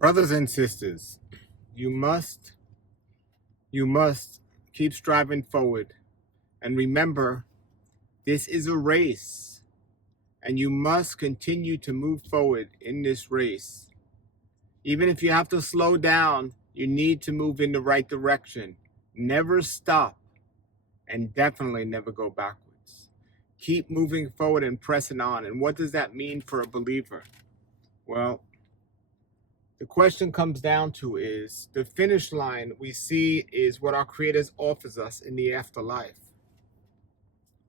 Brothers and sisters, you must keep striving forward. And remember, this is a race. And you must continue to move forward in this race. Even if you have to slow down, you need to move in the right direction. Never stop. And definitely never go backwards. Keep moving forward and pressing on. And what does that mean for a believer? Well, the question comes down to is the finish line we see is what our Creator offers us in the afterlife.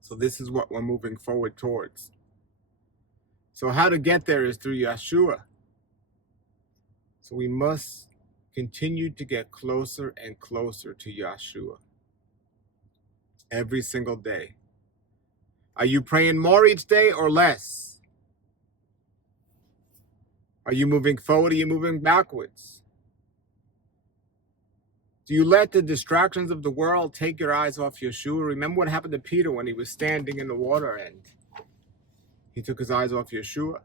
So this is what we're moving forward towards. So how to get there is through Yeshua. So we must continue to get closer and closer to Yeshua every single day. Are you praying more each day or less? Are you moving forward or are you moving backwards? Do you let the distractions of the world take your eyes off Yeshua? Remember what happened to Peter when he was standing in the water and he took his eyes off Yeshua?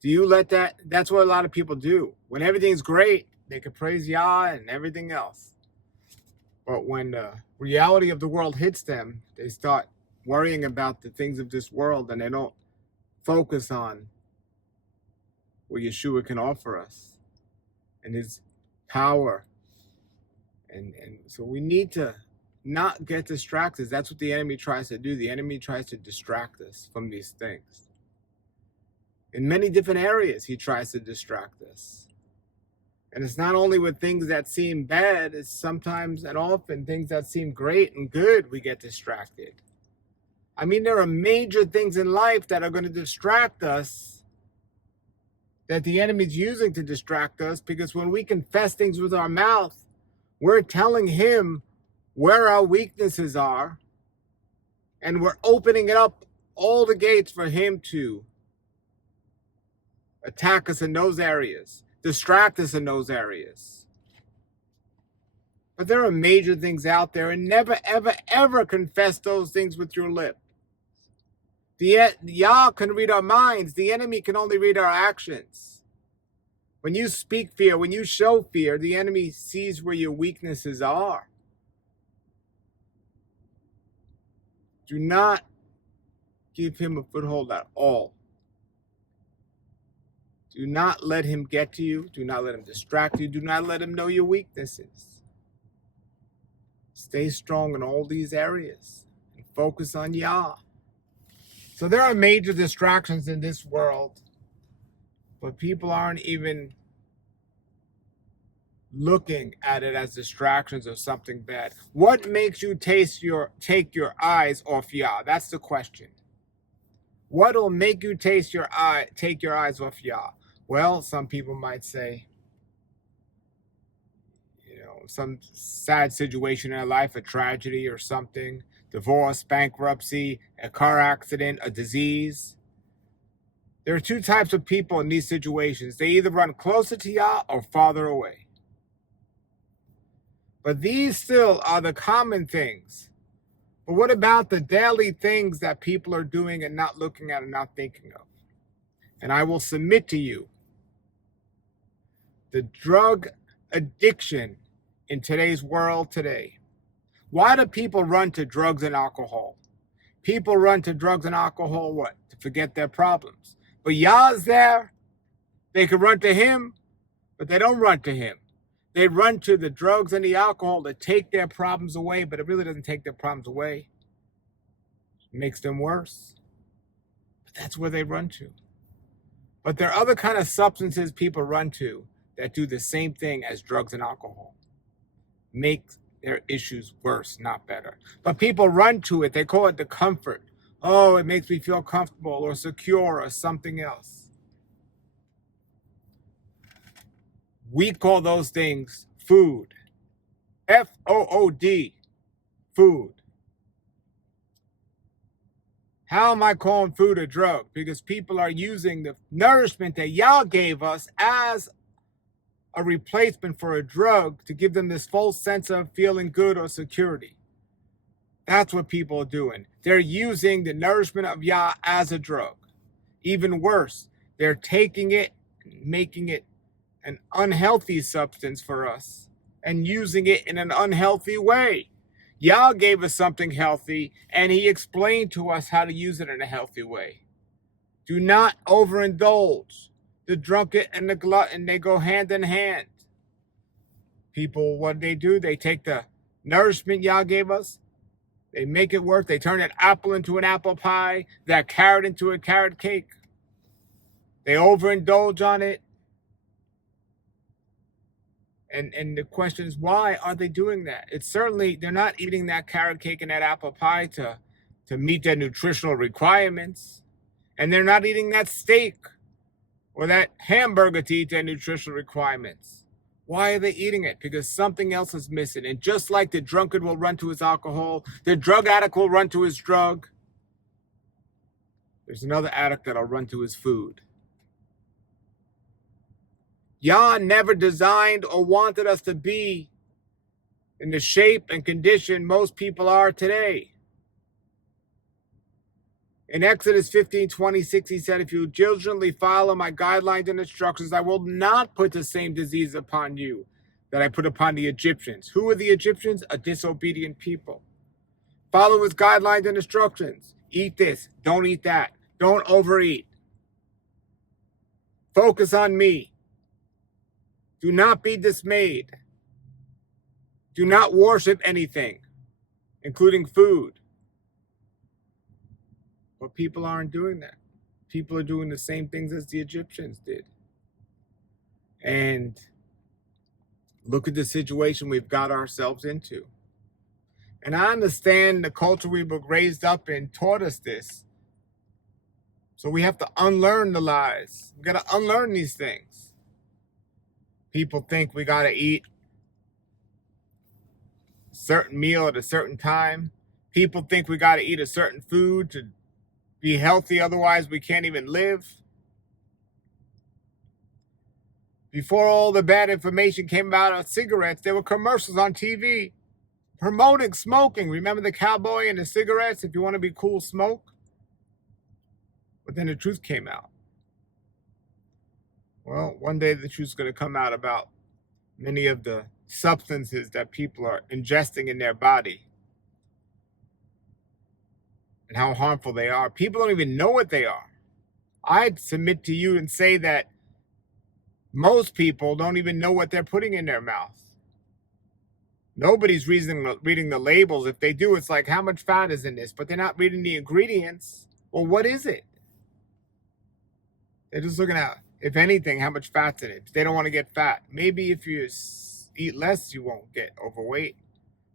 Do you let that? That's what a lot of people do. When everything's great, they can praise Yah and everything else. But when the reality of the world hits them, they start worrying about the things of this world and they don't focus on what Yeshua can offer us and his power. And so we need to not get distracted. That's what the enemy tries to do. The enemy tries to distract us from these things. In many different areas, he tries to distract us. And it's not only with things that seem bad, it's sometimes and often things that seem great and good, we get distracted. I mean, there are major things in life that are going to distract us, that the enemy's using to distract us, because when we confess things with our mouth, we're telling him where our weaknesses are, and we're opening it up all the gates for him to attack us in those areas, distract us in those areas. But there are major things out there, and never, ever, ever confess those things with your lip. Yah can read our minds. The enemy can only read our actions. When you speak fear, when you show fear, the enemy sees where your weaknesses are. Do not give him a foothold at all. Do not let him get to you. Do not let him distract you. Do not let him know your weaknesses. Stay strong in all these areas and focus on Yah. So there are major distractions in this world, but people aren't even looking at it as distractions or something bad. What makes you take your eyes off Yah? That's the question. What will make you take your eyes off Yah? Well, some people might say, some sad situation in their life, a tragedy or something, divorce, bankruptcy, a car accident, a disease. There are two types of people in these situations. They either run closer to Yah or farther away. But these still are the common things. But what about the daily things that people are doing and not looking at and not thinking of? And I will submit to you, the drug addiction in today's world today. Why do people run to drugs and alcohol? People run to drugs and alcohol, what? To forget their problems. But Yah's there. They can run to him, but they don't run to him. They run to the drugs and the alcohol to take their problems away, but it really doesn't take their problems away. It makes them worse. But that's where they run to. But there are other kind of substances people run to that do the same thing as drugs and alcohol. Make their issues worse, not better. But people run to it. They call it the comfort. Oh, it makes me feel comfortable or secure or something else. We call those things food. F-O-O-D. Food. How am I calling food a drug? Because people are using the nourishment that Yah gave us as a replacement for a drug to give them this false sense of feeling good or security. That's what people are doing. They're using the nourishment of Yah as a drug. Even worse, they're taking it, making it an unhealthy substance for us and using it in an unhealthy way. Yah gave us something healthy, and he explained to us how to use it in a healthy way. Do not overindulge. The drunkard and the glutton, they go hand in hand. People, what do? They take the nourishment Yah gave us, they make it work, they turn that apple into an apple pie, that carrot into a carrot cake. They overindulge on it. And the question is, why are they doing that? It's certainly, they're not eating that carrot cake and that apple pie to meet their nutritional requirements. And they're not eating that steak or that hamburger to eat their nutritional requirements. Why are they eating it? Because something else is missing. And just like the drunkard will run to his alcohol, the drug addict will run to his drug, there's another addict that'll run to his food. Yah never designed or wanted us to be in the shape and condition most people are today. In Exodus 15:26, he said, if you diligently follow my guidelines and instructions, I will not put the same disease upon you that I put upon the Egyptians. Who are the Egyptians? A disobedient people. Follow his guidelines and instructions. Eat this, don't eat that, don't overeat. Focus on me. Do not be dismayed. Do not worship anything, including food. But people aren't doing that. People are doing the same things as the Egyptians did. And look at the situation we've got ourselves into. And I understand the culture we were raised up in taught us this. So we have to unlearn the lies. We got to unlearn these things. People think we got to eat a certain meal at a certain time. People think we got to eat a certain food to be healthy, otherwise we can't even live. Before all the bad information came about on cigarettes, there were commercials on TV promoting smoking. Remember the cowboy and the cigarettes? If you want to be cool, smoke. But then the truth came out. Well, one day the truth's going to come out about many of the substances that people are ingesting in their body and how harmful they are. People don't even know what they are. I'd submit to you and say that most people don't even know what they're putting in their mouth. Nobody's reading the labels. If they do, it's like, how much fat is in this? But they're not reading the ingredients. Well, what is it? They're just looking at, if anything, how much fat's in it. They don't want to get fat. Maybe if you eat less, you won't get overweight.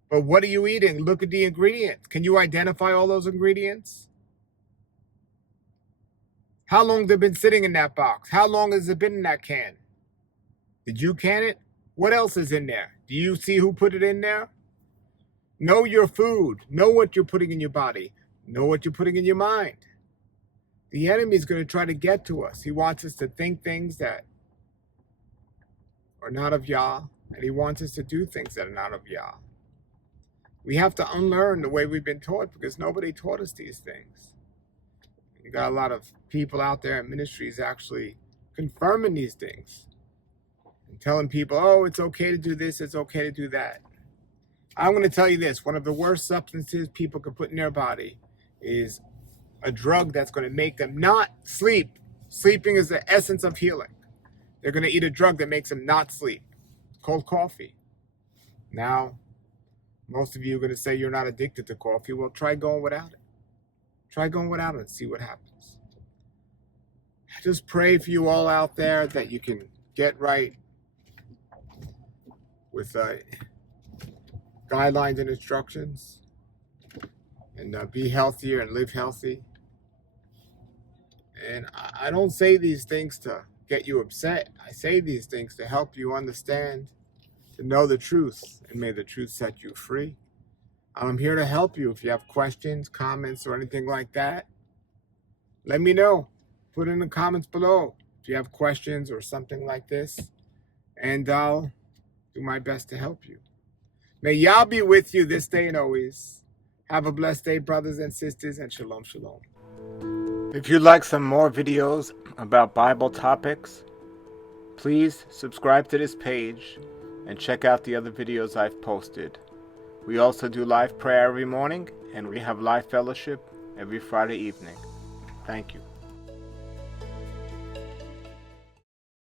But what are you eating? Look at the ingredients. Can you identify all those ingredients? How long they've been sitting in that box? How long has it been in that can? Did you can it? What else is in there? Do you see who put it in there? Know your food. Know what you're putting in your body. Know what you're putting in your mind. The enemy is going to try to get to us. He wants us to think things that are not of Yah, and he wants us to do things that are not of Yah. We have to unlearn the way we've been taught, because nobody taught us these things. You got a lot of people out there in ministries actually confirming these things and telling people, oh, it's okay to do this, it's okay to do that. I'm going to tell you this. One of the worst substances people can put in their body is a drug that's going to make them not sleep. Sleeping is the essence of healing. They're going to eat a drug that makes them not sleep. It's called coffee. Now, most of you are going to say you're not addicted to coffee. Well, try going without it. Try going without it and see what happens. I just pray for you all out there that you can get right with guidelines and instructions, and be healthier and live healthy. And I don't say these things to get you upset. I say these things to help you understand, to know the truth, and may the truth set you free. I'm here to help you. If you have questions, comments, or anything like that, let me know. Put in the comments below if you have questions or something like this, and I'll do my best to help you. May Yah be with you this day and always. Have a blessed day, brothers and sisters, and shalom, shalom. If you'd like some more videos about Bible topics, Please subscribe to this page and check out the other videos I've posted. We also do live prayer every morning, and we have live fellowship every Friday evening. Thank you.